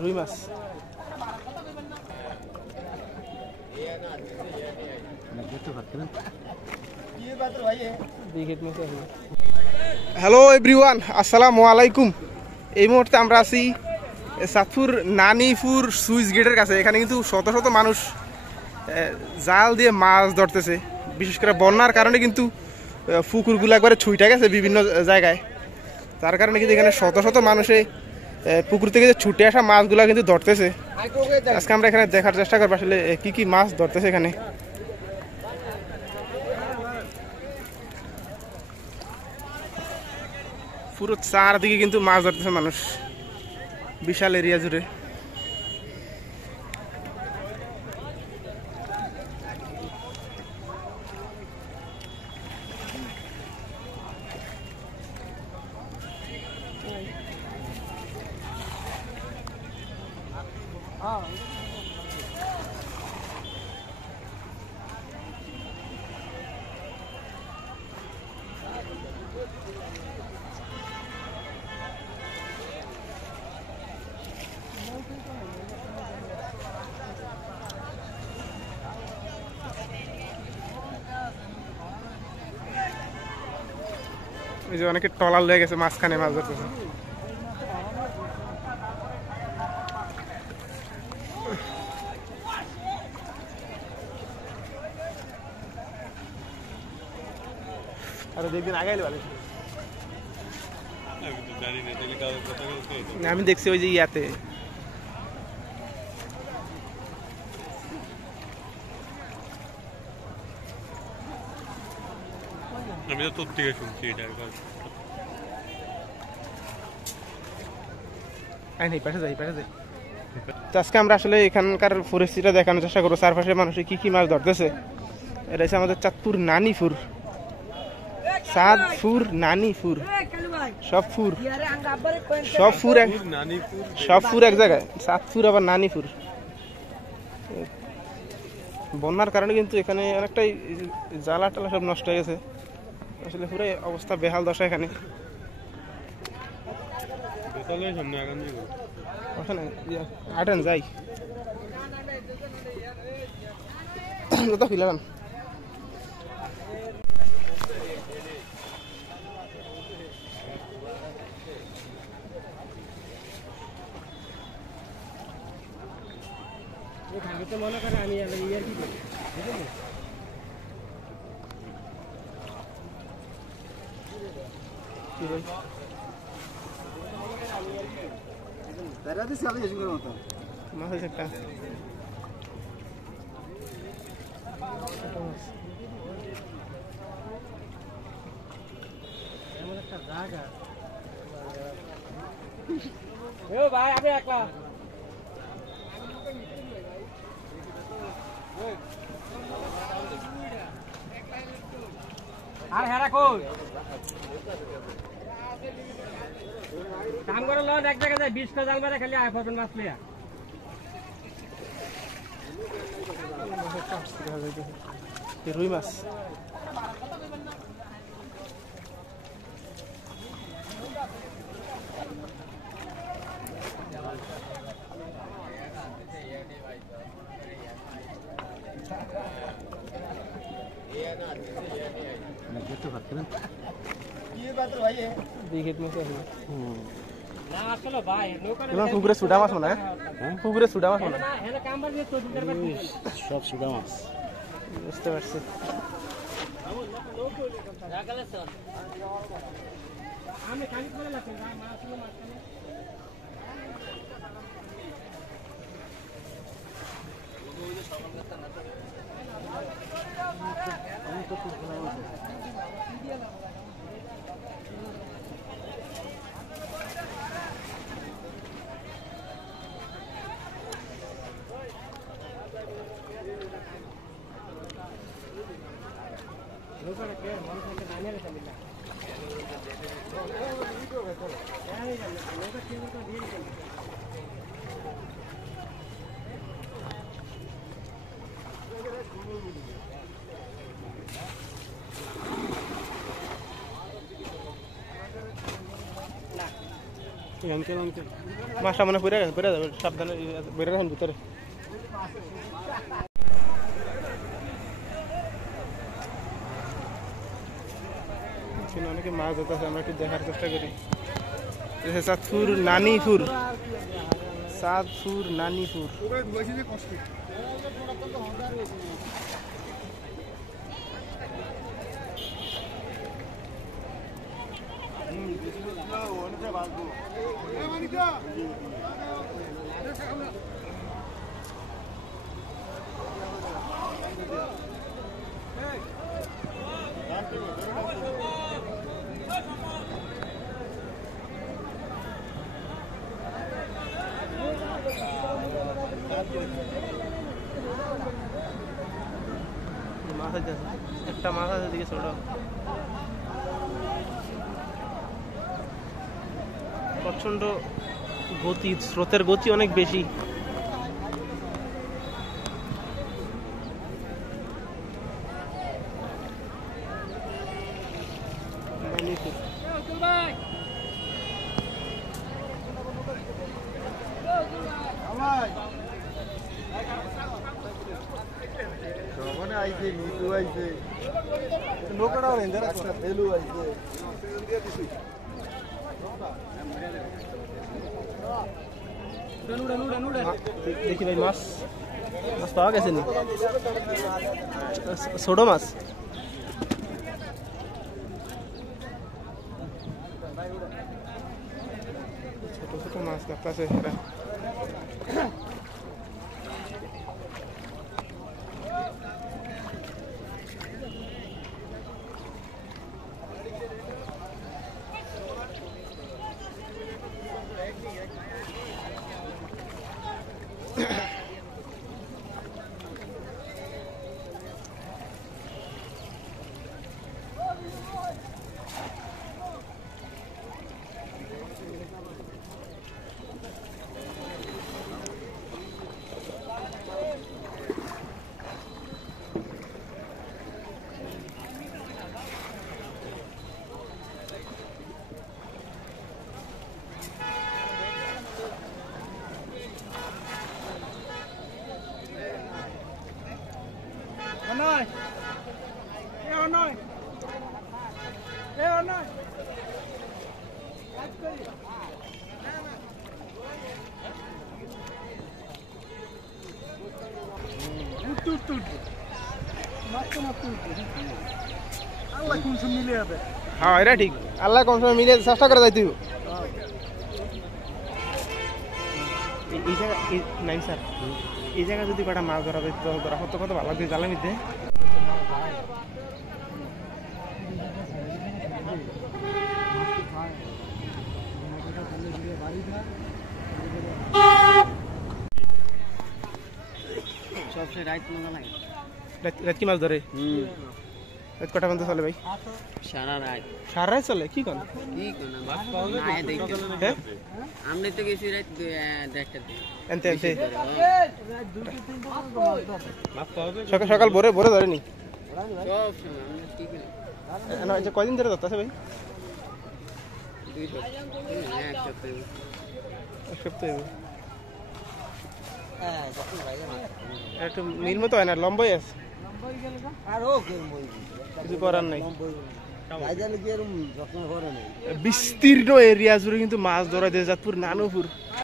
রুই মাছ hello everyone, আসসালামু আলাইকুম। এই মুহূর্তে আমরা আছি চাঁদপুর নানিপুর সুইচ গেটের কাছে। এখানে কিন্তু শত শত মানুষ জাল দিয়ে মাছ ধরতেছে। বিশেষ করে বন্যার কারণে কিন্তু পুকুরগুলো একবারে ছুঁইটা গেছে বিভিন্ন জায়গায়। তার কারণে কিন্তু এখানে শত শত মানুষে পুকুর থেকে যে ছুটে আসা মাছগুলো কিন্তু ধরতেছে। আজকে আমরা এখানে দেখার চেষ্টা করবো আসলে কি কি মাছ ধরতেছে এখানে। পুরো চারদিকে কিন্তু মাছ ধরতেছে মানুষ, বিশাল এরিয়া জুড়ে। এই যে অনেকে টলার লেগে গেছে, মাঝখানে মাছ ধরতেছে। আর দেখদিন আগে আমি দেখছি ওই যে ইয়াতে আমি তো তোর থেকে শুনছি এটা। আজকে আমরা আসলে এখানকার পরিস্থিতিটা দেখানোর চেষ্টা করবো, চারপাশে মানুষের কি কি মাছ ধরতেছে। এটা হচ্ছে আমাদের চাঁদপুর নানিপুর, চাঁদপুর নানিপুর, সবপুর এক জায়গায়, চাঁদপুর আবার নানিপুর। বন্যার কারণে কিন্তু এখানে অনেকটাই জ্বালা টালা সব নষ্ট হয়ে গেছে। আসলে পুরো অবস্থা বেহাল দশা এখানে। আটেন যাই ফিলাম। মনে করে আমি ইয়ার কি করি মাছ একটা জায়গা ভাই আমি একলা আর হেরা কই কাম করে লোন এক জায়গায় যায় 20টা জাল মারে খালি আয় পাবেন মাছ লিয়া। রুই মাছ পুকুরে সুডা মাছ মনে হয়, পুকুরে সুডা মাছ মনে হয়, সব সুডা মাছ। বুঝতে পারছি। মাছটা মনে পড়ে গেছে, পড়ে যাবে, সাবধানে বেড়ে রাখেন ভিতরে। এখানে অনেকে মাছ ধরতেছে, আমরা একটু দেখার চেষ্টা করি। চাঁদপুর নানিপুর, চাঁদপুর নানিপুর। মাছ আছে, একটা মাছ আছে দিকে ছোট। প্রচন্ড গতি, স্রোতের গতি অনেক বেশি। দেখি ভাই, মাছ মাছ পাওয়া গেছে নি? ছোট মাছ, ছোট ছোট মাছ দেখতেছে এরা। হ্যাঁ, এটা ঠিক, আল্লাহ কোন সময় মিলে চেষ্টা করে যাইতে হবে। এই জায়গা নাই স্যার, এই জায়গা যদি কটা মাছ ধরা যেত, ধরা কত কত ভালো লাগবে জালের মধ্যে। সবচেয়ে রাইত মজা লাগে। রাত কি মাছ ধরে? রাত কটা পর্যন্ত চলে ভাই? সারা রাত। সারা রাত চলে? কি কোন কি কোন মাছ পাওয়া যায় না দেখতে। হ্যাঁ, আমরা তো গেছি রাত 1:30টার দিকে। এনতে এনতে রাত 2-3 পর্যন্ত সকাল সকাল ভোরে ভোরে ধরেনি? সব সময় আমরা কি করি? না, এই যে কয়দিন ধরে ধরতেছে ভাই? 2 সপ্তাহ, 1 সপ্তাহ। এক সপ্তাহ হবে। একটু মিল মতো হয় না, লম্বাই আছে, কিছু করার নাই। বিস্তীর্ণ এরিয়া জুড়ে কিন্তু মাছ ধরা যায় চাঁদপুর নানুপুর।